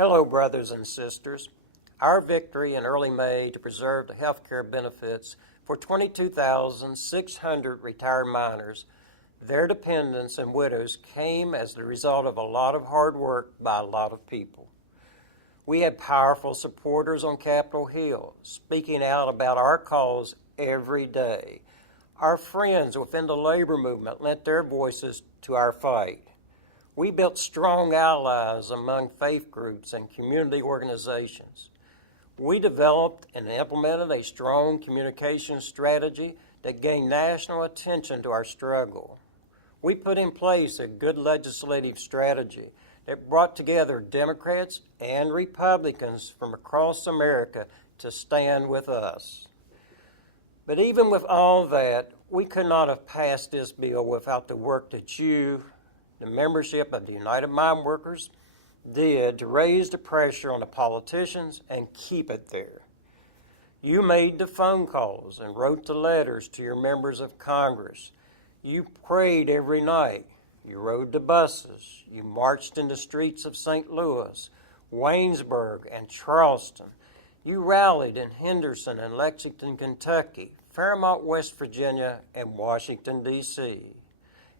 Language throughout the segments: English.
Hello, brothers and sisters. Our victory in early May to preserve the health care benefits for 22,600 retired miners, their dependents, and widows came as the result of a lot of hard work by a lot of people. We had powerful supporters on Capitol Hill speaking out about our cause every day. Our friends within the labor movement lent their voices to our fight. We built strong allies among faith groups and community organizations. We developed and implemented a strong communication strategy that gained national attention to our struggle. We put in place a good legislative strategy that brought together Democrats and Republicans from across America to stand with us. But even with all that, we could not have passed this bill without the work that you, the membership of the United Mine Workers, did to raise the pressure on the politicians and keep it there. You made the phone calls and wrote the letters to your members of Congress. You prayed every night. You rode the buses. You marched in the streets of St. Louis, Waynesburg, and Charleston. You rallied in Henderson and Lexington, Kentucky, Fairmont, West Virginia, and Washington, D.C.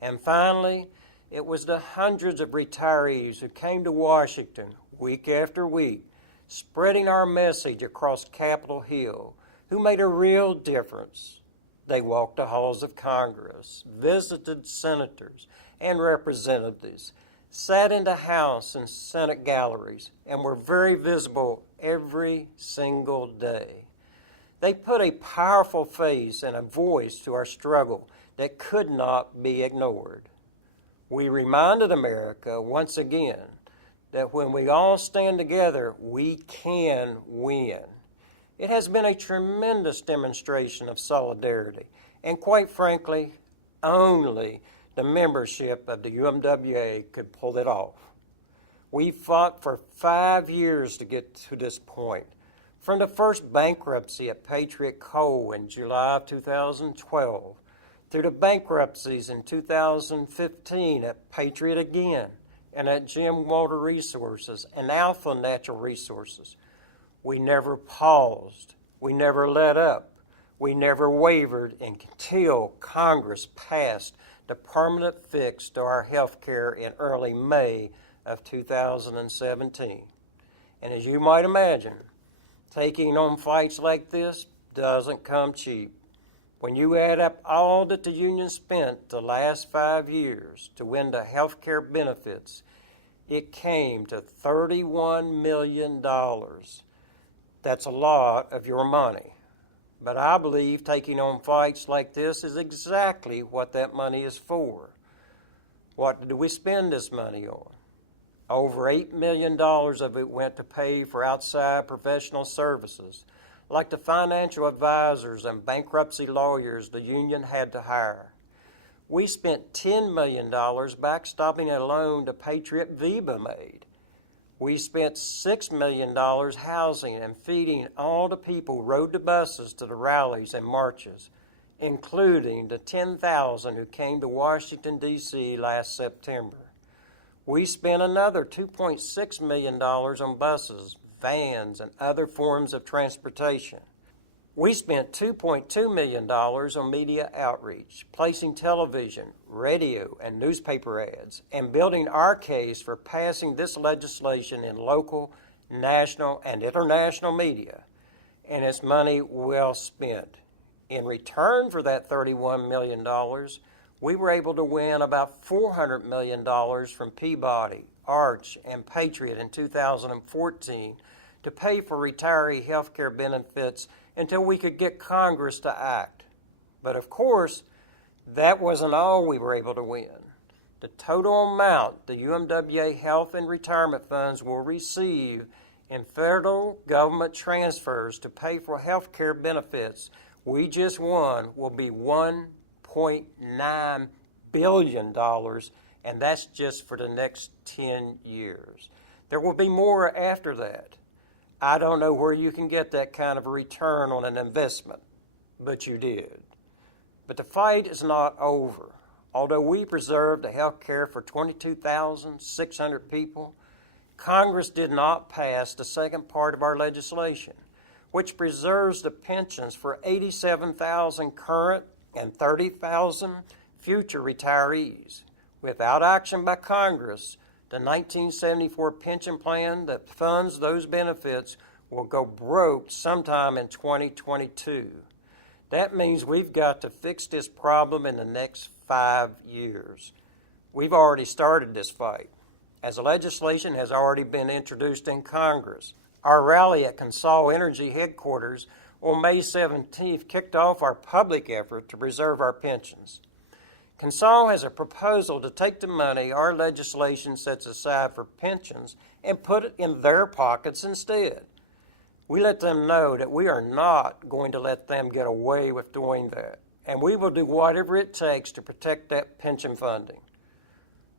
And finally, it was the hundreds of retirees who came to Washington week after week, spreading our message across Capitol Hill, who made a real difference. They walked the halls of Congress, visited senators and representatives, sat in the House and Senate galleries, and were very visible every single day. They put a powerful face and a voice to our struggle that could not be ignored. We reminded America once again that when we all stand together, we can win. It has been a tremendous demonstration of solidarity, and quite frankly, only the membership of the UMWA could pull it off. We fought for 5 years to get to this point. From the first bankruptcy at Patriot Coal in July of 2012, through the bankruptcies in 2015 at Patriot again, and at Gem Water Resources and Alpha Natural Resources. We never paused. We never let up. We never wavered until Congress passed the permanent fix to our health care in early May of 2017. And as you might imagine, taking on fights like this doesn't come cheap. When you add up all that the union spent the last 5 years to win the health care benefits, it came to $31 million. That's a lot of your money. But I believe taking on fights like this is exactly what that money is for. What do we spend this money on? Over $8 million of it went to pay for outside professional services, like the financial advisors and bankruptcy lawyers the union had to hire. We spent $10 million backstopping a loan to Patriot VEBA made. We spent $6 million housing and feeding all the people who rode the buses to the rallies and marches, including the 10,000 who came to Washington, D.C. last September. We spent another $2.6 million on buses, vans, and other forms of transportation. We spent $2.2 million on media outreach, placing television, radio, and newspaper ads, and building our case for passing this legislation in local, national, and international media. And it's money well spent. In return for that $31 million, we were able to win about $400 million from Peabody, Arch, and Patriot in 2014 to pay for retiree health care benefits until we could get Congress to act. But of course, that wasn't all we were able to win. The total amount the UMWA health and retirement funds will receive in federal government transfers to pay for health care benefits we just won will be $1.9 billion, and that's just for the next 10 years. There will be more after that. I don't know where you can get that kind of a return on an investment, but you did. But the fight is not over. Although we preserved the health care for 22,600 people, Congress did not pass the second part of our legislation, which preserves the pensions for 87,000 current and 30,000 future retirees. Without action by Congress, the 1974 pension plan that funds those benefits will go broke sometime in 2022. That means we've got to fix this problem in the next 5 years. We've already started this fight, as legislation has already been introduced in Congress. Our rally at Consol Energy headquarters on May 17th kicked off our public effort to preserve our pensions. Consol has a proposal to take the money our legislation sets aside for pensions and put it in their pockets instead. We let them know that we are not going to let them get away with doing that, and we will do whatever it takes to protect that pension funding.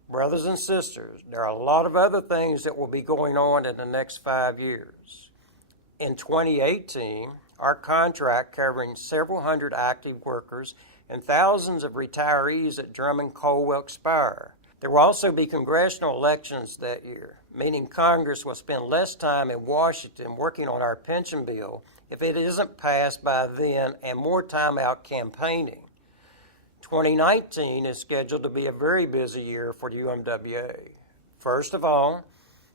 Brothers and sisters, there are a lot of other things that will be going on in the next 5 years. In 2018, our contract covering several hundred active workers and thousands of retirees at Drummond Coal will expire. There will also be congressional elections that year, meaning Congress will spend less time in Washington working on our pension bill if it isn't passed by then, and more time out campaigning. 2019 is scheduled to be a very busy year for the UMWA. First of all,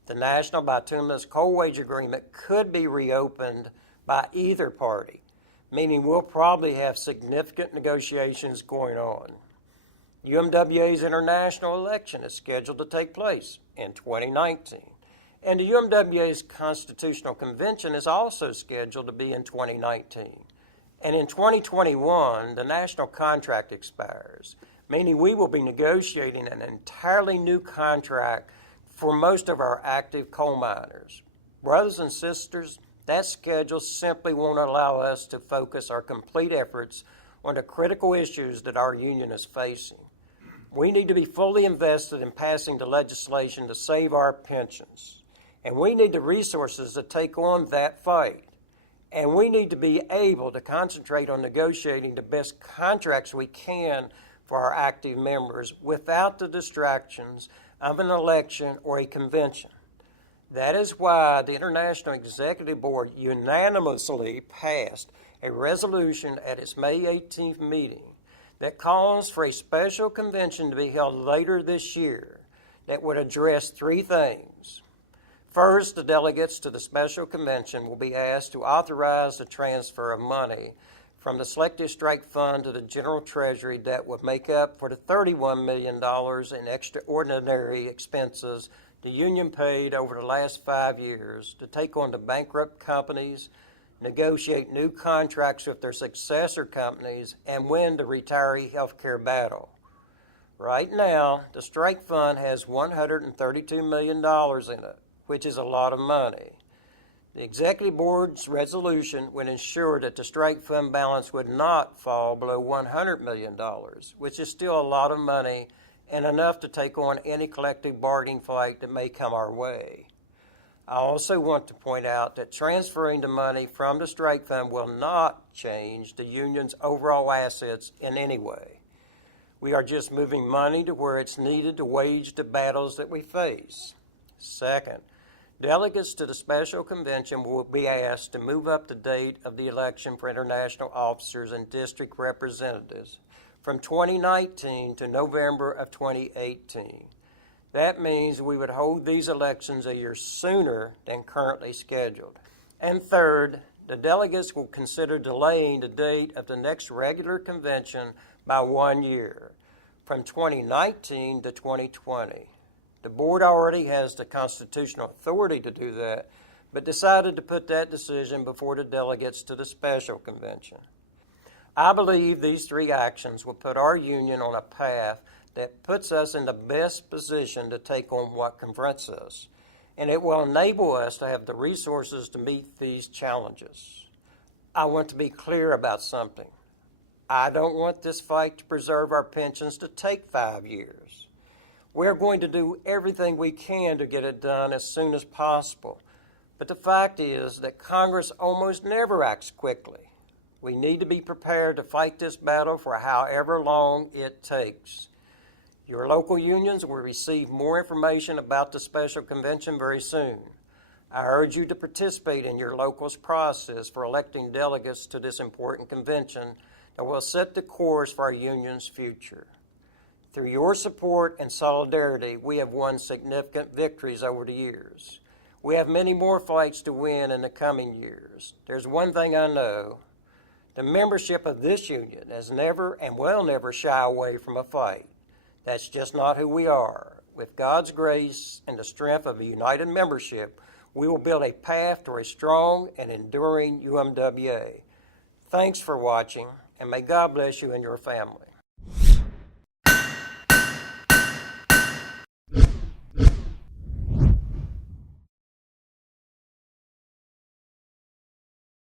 the National Bituminous Coal Wage Agreement could be reopened by either party, meaning we'll probably have significant negotiations going on. UMWA's international election is scheduled to take place in 2019, and the UMWA's Constitutional Convention is also scheduled to be in 2019. And in 2021, the national contract expires, meaning we will be negotiating an entirely new contract for most of our active coal miners. Brothers and sisters, that schedule simply won't allow us to focus our complete efforts on the critical issues that our union is facing. We need to be fully invested in passing the legislation to save our pensions, and we need the resources to take on that fight. And we need to be able to concentrate on negotiating the best contracts we can for our active members without the distractions of an election or a convention. That is why the International Executive Board unanimously passed a resolution at its May 18th meeting that calls for a special convention to be held later this year that would address three things. First, the delegates to the special convention will be asked to authorize the transfer of money from the Selective Strike Fund to the General Treasury that would make up for the $31 million in extraordinary expenses the union paid over the last 5 years to take on the bankrupt companies, negotiate new contracts with their successor companies, and win the retiree health care battle. Right now, the strike fund has $132 million in it, which is a lot of money. The Executive Board's resolution would ensure that the strike fund balance would not fall below $100 million, which is still a lot of money and enough to take on any collective bargaining fight that may come our way. I also want to point out that transferring the money from the strike fund will not change the union's overall assets in any way. We are just moving money to where it's needed to wage the battles that we face. Second, delegates to the special convention will be asked to move up the date of the election for international officers and district representatives from 2019 to November of 2018. That means we would hold these elections a year sooner than currently scheduled. And third, the delegates will consider delaying the date of the next regular convention by 1 year, from 2019 to 2020. The board already has the constitutional authority to do that, but decided to put that decision before the delegates to the special convention. I believe these three actions will put our union on a path that puts us in the best position to take on what confronts us, and it will enable us to have the resources to meet these challenges. I want to be clear about something. I don't want this fight to preserve our pensions to take 5 years. We're going to do everything we can to get it done as soon as possible. But the fact is that Congress almost never acts quickly. We need to be prepared to fight this battle for however long it takes. Your local unions will receive more information about the special convention very soon. I urge you to participate in your local's process for electing delegates to this important convention that will set the course for our union's future. Through your support and solidarity, we have won significant victories over the years. We have many more fights to win in the coming years. There's one thing I know. The membership of this union has never and will never shy away from a fight. That's just not who we are. With God's grace and the strength of a united membership, we will build a path to a strong and enduring UMWA. Thanks for watching, and may God bless you and your family.